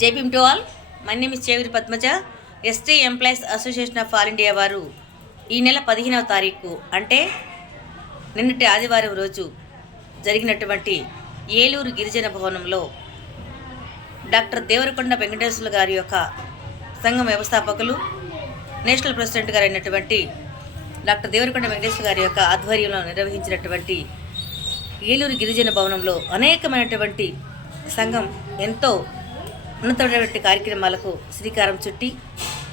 JPM to all my name is Cheviri Padmaja ST employees association of all India వారు. ఈ నెల పదిహేనవ తారీఖు అంటే నిన్నటి ఆదివారం రోజు జరిగినటువంటి ఏలూరు గిరిజన భవనంలో డాక్టర్ దేవరకొండ వెంకటేశ్వర గారి యొక్క సంఘం వ్యవస్థాపకులు నేషనల్ ప్రెసిడెంట్ గారు అయినటువంటి డాక్టర్ దేవరకొండ వెంకటేశ్వర గారి యొక్క ఆధ్వర్యంలో నిర్వహించినటువంటి ఏలూరు గిరిజన భవనంలో అనేకమైనటువంటి సంఘం ఎంతో ఉన్నతమైనటువంటి కార్యక్రమాలకు శ్రీకారం చుట్టి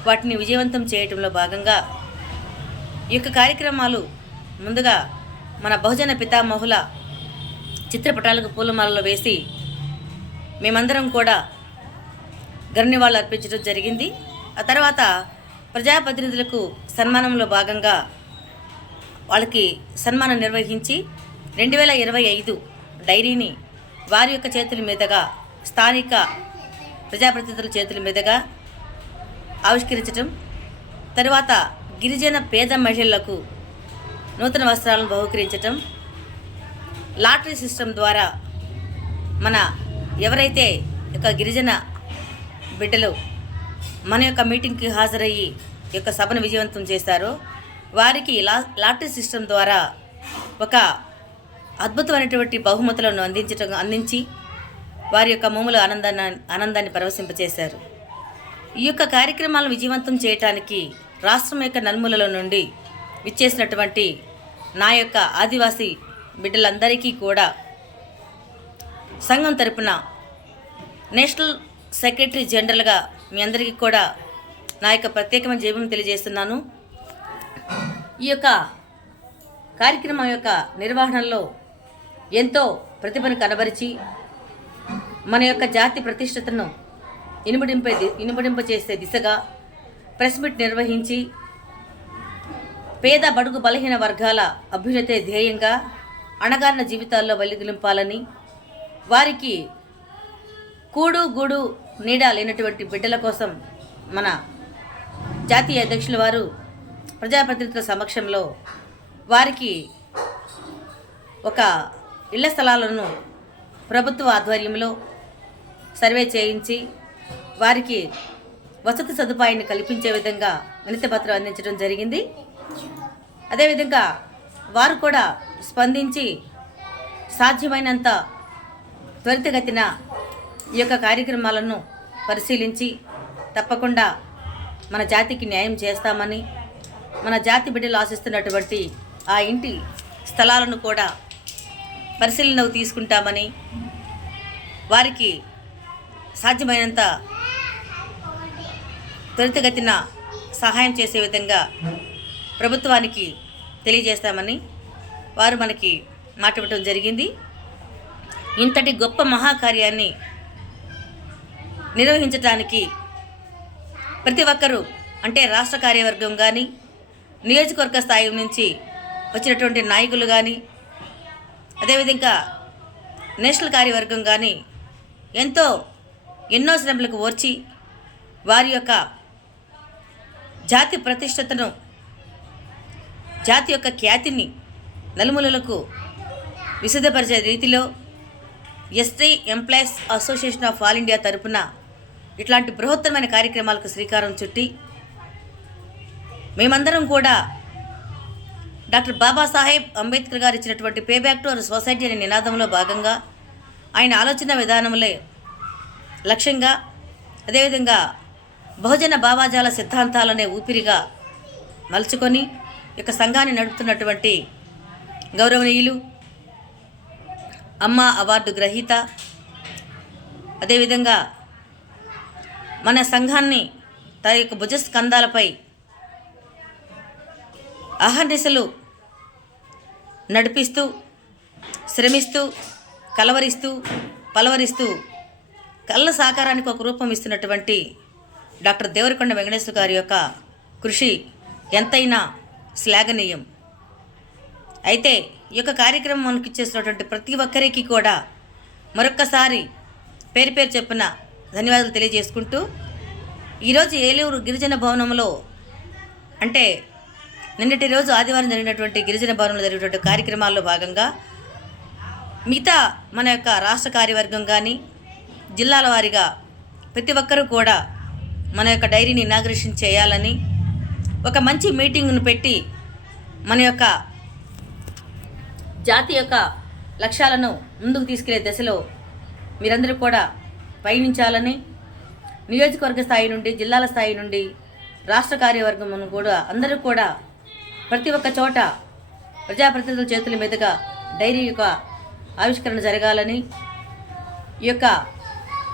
వాటిని విజయవంతం చేయటంలో భాగంగా ఈ యొక్క కార్యక్రమాలు ముందుగా మన బహుజన పితామహుల చిత్రపటాలకు పూలమాలలో వేసి మేమందరం కూడా గర్నివాళ్ళు అర్పించడం జరిగింది. ఆ తర్వాత ప్రజాప్రతినిధులకు సన్మానంలో భాగంగా వాళ్ళకి సన్మానం నిర్వహించి రెండు వేల ఇరవై ఐదు డైరీని వారి యొక్క చేతుల మీదుగా స్థానిక ప్రజాప్రతినిధుల చేతుల మీదుగా ఆవిష్కరించటం తరువాత గిరిజన పేద మహిళలకు నూతన వస్త్రాలను బహుకరించటం లాటరీ సిస్టమ్ ద్వారా మన ఎవరైతే యొక్క గిరిజన బిడ్డలు మన యొక్క మీటింగ్కి హాజరయ్యి యొక్క సభను విజయవంతం చేశారో వారికి లా లాటరీ సిస్టమ్ ద్వారా ఒక అద్భుతమైనటువంటి బహుమతులను అందించటం అందించి వారి యొక్క మొములు ఆనందాన్ని ఆనందాన్ని పరవశింపచేశారు. ఈ యొక్క కార్యక్రమాలను విజయవంతం చేయటానికి రాష్ట్రం యొక్క నలుమూలల నుండి విచ్చేసినటువంటి నా యొక్క ఆదివాసీ బిడ్డలందరికీ కూడా సంఘం తరపున నేషనల్ సెక్రటరీ జనరల్గా మీ అందరికీ కూడా నా యొక్క ప్రత్యేకమైన జీవం తెలియజేస్తున్నాను. ఈ యొక్క కార్యక్రమం యొక్క నిర్వహణలో ఎంతో ప్రతిభను కనబరిచి మన యొక్క జాతి ప్రతిష్టతను ఇనుమడింపే ఇనుమడింప చేసే దిశగా ప్రెస్ మీట్ నిర్వహించి పేద బడుగు బలహీన వర్గాల అభ్యున్నతే ధ్యేయంగా అణగారిన జీవితాల్లో వెలుగులింపాలని వారికి కూడు గూడు నీడ లేనటువంటి బిడ్డల కోసం మన జాతీయ అధ్యక్షుల వారు ప్రజాప్రతినిధుల సమక్షంలో వారికి ఒక ఇళ్ళ స్థలాలను ప్రభుత్వ ఆధ్వర్యంలో సర్వే చేయించి వారికి వసతి సదుపాయాన్ని కల్పించే విధంగా వినతిపత్రం అందించడం జరిగింది. అదేవిధంగా వారు కూడా స్పందించి సాధ్యమైనంత త్వరితగతిన ఈ యొక్క కార్యక్రమాలను పరిశీలించి తప్పకుండా మన జాతికి న్యాయం చేస్తామని మన జాతి బిడ్డలు ఆశిస్తున్నటువంటి ఆ ఇంటి స్థలాలను కూడా పరిశీలనకు తీసుకుంటామని వారికి సాధ్యమైనంత త్వరితగతిన సహాయం చేసే విధంగా ప్రభుత్వానికి తెలియజేస్తామని వారు మనకి మాట్లాడటం జరిగింది. ఇంతటి గొప్ప మహాకార్యాన్ని నిర్వహించడానికి ప్రతి ఒక్కరూ అంటే రాష్ట్ర కార్యవర్గం కానీ నియోజకవర్గ స్థాయి నుంచి వచ్చినటువంటి నాయకులు కానీ అదేవిధంగా నేషనల్ కార్యవర్గం కానీ ఎంతో ఎన్నో శ్రమలకు ఓర్చి వారి యొక్క జాతి ప్రతిష్టతను జాతి యొక్క ఖ్యాతిని నలుమూలలకు విశదపరిచే రీతిలో ST employees association of all India తరపున ఇట్లాంటి బృహత్తరమైన కార్యక్రమాలకు శ్రీకారం చుట్టి మేమందరం కూడా డాక్టర్ బాబాసాహెబ్ అంబేద్కర్ గారు ఇచ్చినటువంటి pay back to our society అనే నినాదంలో భాగంగా ఆయన ఆలోచన విధానములే లక్ష్యంగా అదేవిధంగా బహుజన భావాజాల సిద్ధాంతాలనే ఊపిరిగా మలుచుకొని యొక్క సంఘాన్ని నడుపుతున్నటువంటి గౌరవనీయులు అమ్మ అవార్డు గ్రహీత అదేవిధంగా మన సంఘాన్ని తన యొక్క భుజస్కంధాలపై అహర్నిశలు నడిపిస్తూ శ్రమిస్తూ కలవరిస్తూ పలవరిస్తూ కళ్ళ సాకారానికి ఒక రూపం ఇస్తున్నటువంటి డాక్టర్ దేవరకొండ వెంకటేశ్వర గారి యొక్క కృషి ఎంతైనా శ్లాఘనీయం. అయితే ఈ యొక్క కార్యక్రమం మనకి ఇచ్చేసినటువంటి ప్రతి ఒక్కరికి కూడా మరొక్కసారి పేరు పేరు చెప్పిన ధన్యవాదాలు తెలియజేసుకుంటూ ఈరోజు ఏలూరు గిరిజన భవనంలో అంటే నిన్నటి రోజు ఆదివారం జరిగినటువంటి గిరిజన భవనంలో జరిగినటువంటి కార్యక్రమాల్లో భాగంగా మిగతా మన యొక్క రాష్ట్ర కార్యవర్గం కానీ జిల్లాల వారీగా ప్రతి ఒక్కరూ కూడా మన యొక్క డైరీని ఇనాగ్రేషన్ చేయాలని ఒక మంచి మీటింగ్ను పెట్టి మన యొక్క జాతి యొక్క లక్ష్యాలను ముందుకు తీసుకెళ్ళే దశలో మీరందరూ కూడా పయనించాలని నియోజకవర్గ స్థాయి నుండి జిల్లాల స్థాయి నుండి రాష్ట్ర కార్యవర్గం కూడా అందరూ కూడా ప్రతి ఒక్క చోట ప్రజాప్రతినిధుల చేతుల మీదుగా డైరీ యొక్క ఆవిష్కరణ జరగాలని ఈ యొక్క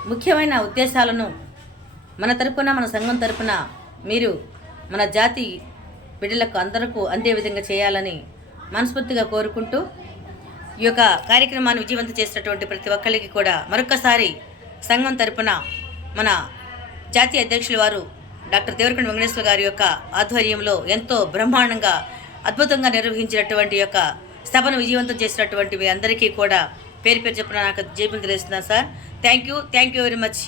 ముఖ్యమైన ఉద్దేశాలను మన తరపున మన సంఘం తరపున మీరు మన జాతి బిడ్డలకు అందరకు అందే విధంగా చేయాలని మనస్ఫూర్తిగా కోరుకుంటూ ఈ యొక్క కార్యక్రమాన్ని విజయవంతం చేసినటువంటి ప్రతి ఒక్కరికి కూడా మరొకసారి సంఘం తరపున మన జాతీయ అధ్యక్షుల వారు డాక్టర్ దేవరకొండ వెంకటేశ్వర గారి యొక్క ఆధ్వర్యంలో ఎంతో బ్రహ్మాండంగా అద్భుతంగా నిర్వహించినటువంటి యొక్క సభను విజయవంతం చేసినటువంటి మీ అందరికీ కూడా పేరు పేరు చెప్పిన నాకు జేబులు తెలుస్తున్నాను sir. Thank you thank you very much